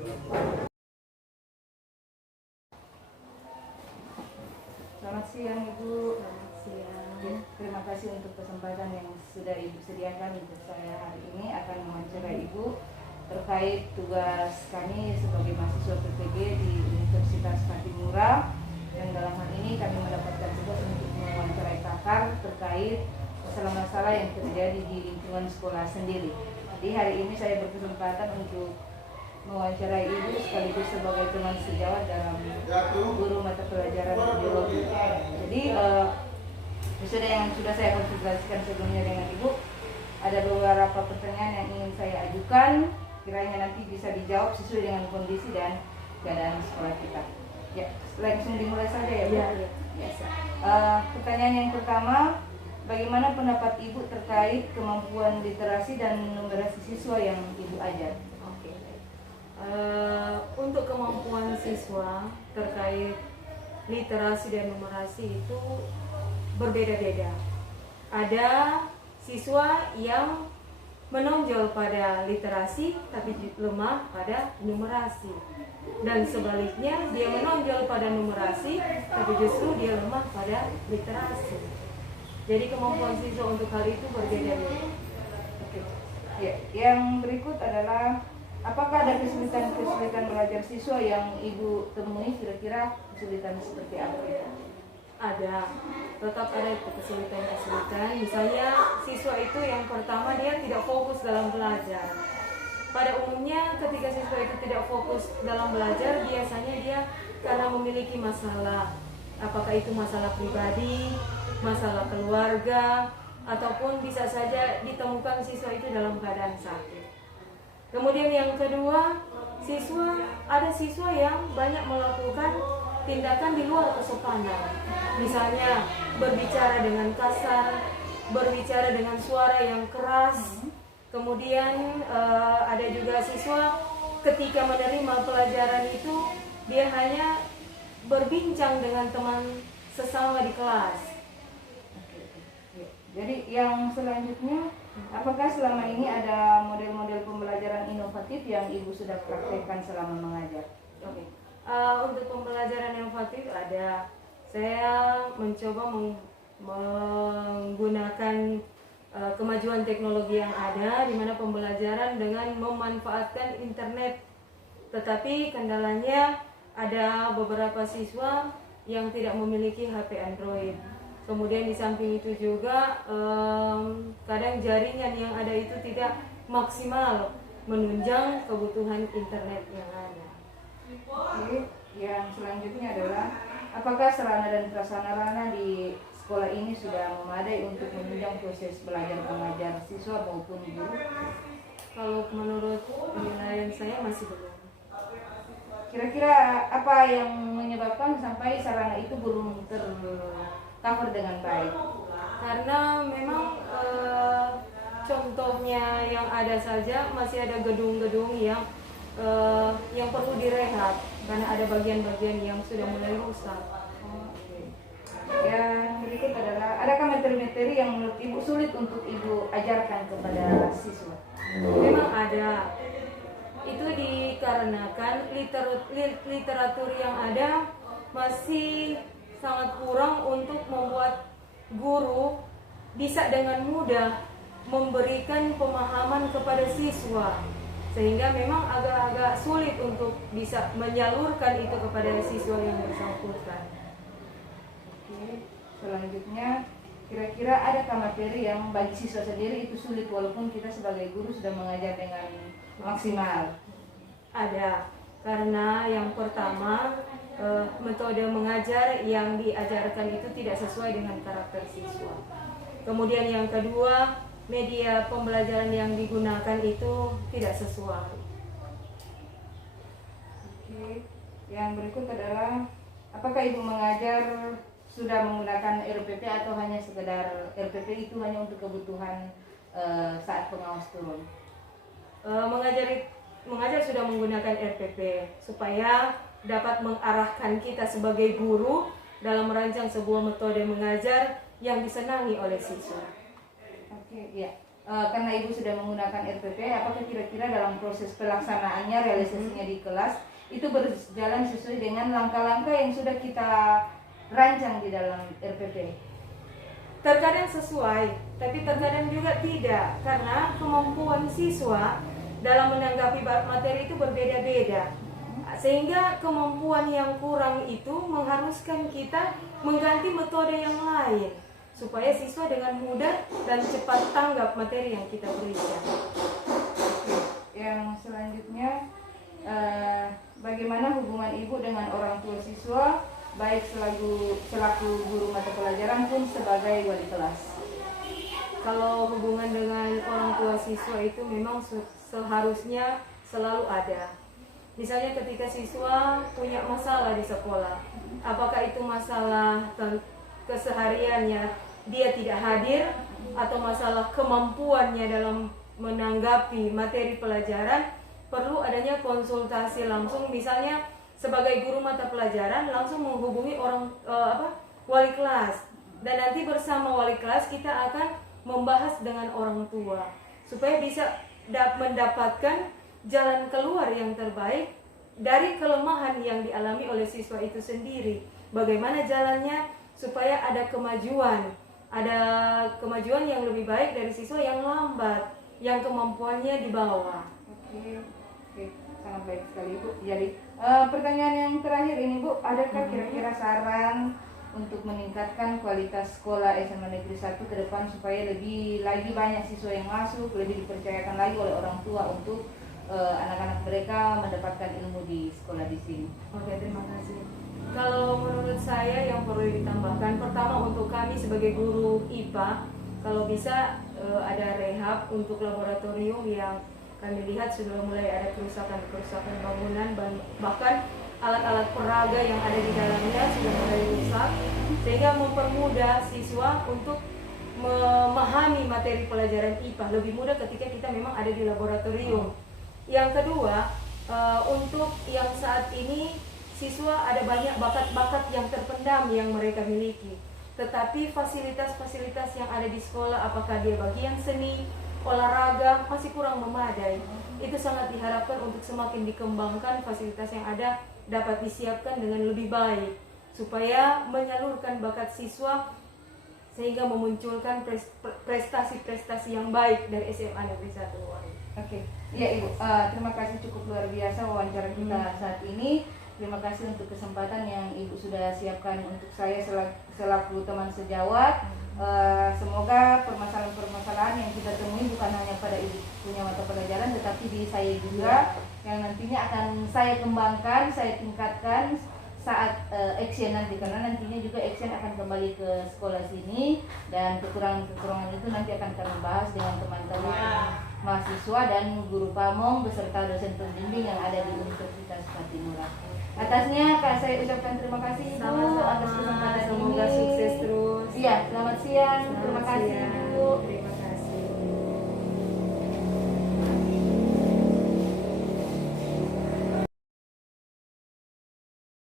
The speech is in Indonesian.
Selamat siang Ibu. Selamat siang. Ya, terima kasih untuk kesempatan yang sudah Ibu sediakan untuk saya hari ini akan mewawancarai Ibu terkait tugas kami sebagai mahasiswa PPG di Universitas Patimura, yang dalam hal ini kami mendapatkan tugas untuk mewawancarai pakar terkait masalah-masalah yang terjadi di lingkungan sekolah sendiri. Jadi hari ini saya berkesempatan untuk mewawancarai Ibu sekaligus sebagai teman sejawat dalam guru mata pelajaran biologi. Jadi wisuda yang sudah saya konsultasikan sebelumnya dengan Ibu, ada beberapa pertanyaan yang ingin saya ajukan, kiranya nanti bisa dijawab sesuai dengan kondisi dan keadaan sekolah kita. Ya, langsung dimulai saja ya Bu. Ya. Pertanyaan yang pertama, bagaimana pendapat Ibu terkait kemampuan literasi dan numerasi siswa yang Ibu ajar? Oke. Untuk kemampuan siswa terkait literasi dan numerasi itu berbeda-beda. Ada siswa yang menonjol pada literasi tapi lemah pada numerasi, dan sebaliknya dia menonjol pada numerasi tapi justru dia lemah pada literasi. Jadi kemampuan siswa untuk hal itu berbeda-beda. Oke. Ya, yang berikut adalah apakah ada kesulitan belajar siswa yang Ibu temui, kira-kira kesulitan seperti apa ya? Ada, tetap ada kesulitan-kesulitan. Misalnya siswa itu yang pertama dia tidak fokus dalam belajar. Pada umumnya ketika siswa itu tidak fokus dalam belajar, biasanya dia karena memiliki masalah, apakah itu masalah pribadi, masalah keluarga, ataupun bisa saja ditemukan siswa itu dalam keadaan sakit. Kemudian yang kedua, ada siswa yang banyak melakukan tindakan di luar kesopanan. Misalnya berbicara dengan kasar, berbicara dengan suara yang keras. Kemudian ada juga siswa ketika menerima pelajaran itu dia hanya berbincang dengan teman sesama di kelas. Jadi yang selanjutnya, apakah selama ini ada model-model pembelajaran inovatif yang Ibu sudah praktekkan selama mengajar? Oke. Untuk pembelajaran inovatif ada. Saya mencoba menggunakan kemajuan teknologi yang ada, di mana pembelajaran dengan memanfaatkan internet. Tetapi kendalanya ada beberapa siswa yang tidak memiliki HP Android. Kemudian di samping itu juga kadang jaringan yang ada itu tidak maksimal menunjang kebutuhan internet yang ada. Oke, yang selanjutnya adalah apakah sarana dan prasarana di sekolah ini sudah memadai untuk menunjang proses belajar mengajar siswa maupun guru? Kalau menurut penilaian saya masih belum. Kira-kira apa yang menyebabkan sampai sarana itu belum tercover dengan baik? Karena memang contohnya yang ada saja masih ada gedung-gedung yang perlu direhab karena ada bagian-bagian yang sudah mulai rusak. Yang berikut adalah, adakah materi-materi yang menurut Ibu sulit untuk Ibu ajarkan kepada siswa? Memang ada. Itu dikarenakan literatur yang ada masih sangat kurang untuk membuat guru bisa dengan mudah memberikan pemahaman kepada siswa, sehingga memang agak-agak sulit untuk bisa menyalurkan itu kepada siswa yang bersangkutan. Oke, selanjutnya kira-kira adakah materi yang bagi siswa sendiri itu sulit walaupun kita sebagai guru sudah mengajar dengan maksimal? Ada, karena yang pertama metode mengajar yang diajarkan itu tidak sesuai dengan karakter siswa. Kemudian yang kedua, media pembelajaran yang digunakan itu tidak sesuai. Oke, yang berikut adalah apakah Ibu mengajar sudah menggunakan RPP atau hanya sekedar RPP itu hanya untuk kebutuhan saat pengawas turun? Mengajar sudah menggunakan RPP supaya dapat mengarahkan kita sebagai guru dalam merancang sebuah metode mengajar yang disenangi oleh siswa. Oke, ya. karena Ibu sudah menggunakan RPP, apakah kira-kira dalam proses pelaksanaannya, realisasinya di kelas itu berjalan sesuai dengan langkah-langkah yang sudah kita rancang di dalam RPP? Terkadang sesuai, tapi terkadang juga tidak, karena kemampuan siswa dalam menanggapi materi itu berbeda-beda, sehingga kemampuan yang kurang itu mengharuskan kita mengganti metode yang lain supaya siswa dengan mudah dan cepat tanggap materi yang kita berikan. Yang selanjutnya, bagaimana hubungan Ibu dengan orang tua siswa, baik selaku guru mata pelajaran pun sebagai wali kelas? Kalau hubungan dengan orang tua siswa itu memang seharusnya selalu ada. Misalnya ketika siswa punya masalah di sekolah, apakah itu masalah kesehariannya dia tidak hadir, atau masalah kemampuannya dalam menanggapi materi pelajaran, perlu adanya konsultasi langsung. Misalnya sebagai guru mata pelajaran langsung menghubungi wali kelas, dan nanti bersama wali kelas kita akan membahas dengan orang tua supaya bisa mendapatkan jalan keluar yang terbaik dari kelemahan yang dialami oleh siswa itu sendiri. Bagaimana jalannya supaya ada kemajuan yang lebih baik dari siswa yang lambat, yang kemampuannya di bawah. Oke, sangat baik sekali Bu. Jadi pertanyaan yang terakhir ini Bu, adakah kira-kira saran untuk meningkatkan kualitas sekolah SMA Negeri 1 ke depan supaya lebih lagi banyak siswa yang masuk, lebih dipercayakan lagi oleh orang tua untuk anak-anak mereka mendapatkan ilmu di sekolah di sini? Oke, terima kasih. Kalau menurut saya yang perlu ditambahkan, pertama untuk kami sebagai guru IPA, kalau bisa ada rehab untuk laboratorium yang kami lihat sudah mulai ada kerusakan bangunan, bahkan alat-alat peraga yang ada di dalamnya sudah mulai rusak, sehingga mempermudah siswa untuk memahami materi pelajaran IPA lebih mudah ketika kita memang ada di laboratorium. Yang kedua, untuk yang saat ini siswa ada banyak bakat-bakat yang terpendam yang mereka miliki, tetapi fasilitas-fasilitas yang ada di sekolah, apakah dia bagian seni, olahraga, masih kurang memadai. Itu sangat diharapkan untuk semakin dikembangkan, fasilitas yang ada dapat disiapkan dengan lebih baik supaya menyalurkan bakat siswa sehingga memunculkan prestasi-prestasi yang baik dari SMA Negeri 1 Wali. Oke, ya Ibu, terima kasih, cukup luar biasa wawancara kita saat ini. Terima kasih untuk kesempatan yang Ibu sudah siapkan untuk saya selaku teman sejawat. Semoga permasalahan-permasalahan yang kita temui bukan hanya pada Ibu punya mata pelajaran, tetapi di saya juga yang nantinya akan saya kembangkan, saya tingkatkan saat action nanti, karena nantinya juga action akan kembali ke sekolah sini, dan kekurangan-kekurangan itu nanti akan kami bahas dengan teman-teman mahasiswa dan guru pamong beserta dosen pembimbing yang ada di Universitas Patimura. Atasnya saya ucapkan terima kasih Ibu atas kesempatan ini. Semoga sukses terus. Iya, selamat siang. Terima kasih.